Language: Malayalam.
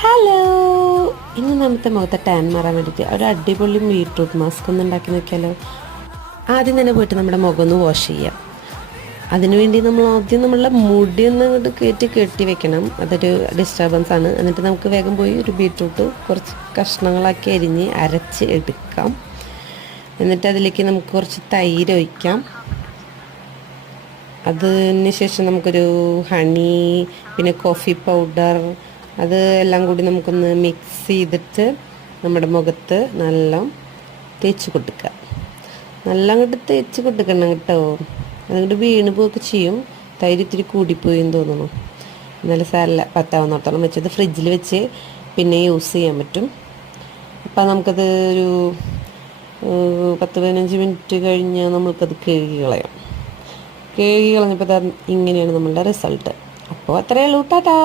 ഹലോ, ഇന്ന് നമ്മുടെ മുഖത്തെ ടാൻ മാറാൻ വേണ്ടിയിട്ട് ഒരു അടിപൊളി ബീട്രൂട്ട് മാസ്ക് ഒന്ന് ഉണ്ടാക്കി നോക്കിയാലോ. ആദ്യം തന്നെ പോയിട്ട് നമ്മുടെ മുഖം ഒന്ന് വാഷ് ചെയ്യാം. അതിനുവേണ്ടി നമ്മൾ ആദ്യം നമ്മളുടെ മുടി ഒന്ന് അങ്ങോട്ട് കെട്ടി വെക്കണം. അതൊരു ഡിസ്റ്റർബൻസ് ആണ്. എന്നിട്ട് നമുക്ക് വേഗം പോയി ഒരു ബീട്രൂട്ട് കുറച്ച് കഷ്ണങ്ങളാക്കി അരിഞ്ഞ് അരച്ച് എടുക്കാം. എന്നിട്ട് അതിലേക്ക് നമുക്ക് കുറച്ച് തൈര് ഒഴിക്കാം. അതിന് ശേഷം നമുക്കൊരു ഹണി, പിന്നെ കോഫി പൗഡർ, അത് എല്ലാം കൂടി നമുക്കൊന്ന് മിക്സ് ചെയ്തിട്ട് നമ്മുടെ മുഖത്ത് നല്ല തേച്ച് കൊടുക്കുക. നല്ല അങ്ങോട്ട് തേച്ച് കൊടുക്കണം കേട്ടോ. അതങ്ങോട്ട് വീണ് പോവുകയൊക്കെ ചെയ്യും. തൈര് ഇത്തിരി കൂടിപ്പോയി എന്ന് തോന്നുന്നു. എന്നാലും സാരമില്ല, പറ്റാവുന്നിടത്തോളം വെച്ചത് ഫ്രിഡ്ജിൽ വെച്ച് പിന്നെ യൂസ് ചെയ്യാൻ പറ്റും. അപ്പം നമുക്കത് ഒരു 10-15 മിനിറ്റ് കഴിഞ്ഞാൽ നമ്മൾക്കത് കഴുകി കളയാം. കഴുകി കളഞ്ഞപ്പോൾ ഇങ്ങനെയാണ് നമ്മളുടെ റിസൾട്ട്. അപ്പോൾ അത്രയേ ഉള്ളൂ. ടാറ്റാ.